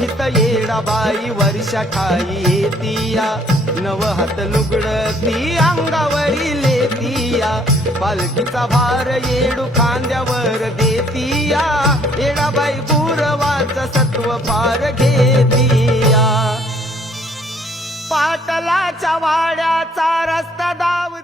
हित येडाबाई वर्षा ठाई येतिया नव हात लुगड ती अंगावरी लेतिया पालखीचा भार येडू खांद्यावर देतिया येडाबाई गुरवाचं सत्व फार घेतिया पाटलाच्या वाड्याचा रस्ता दाव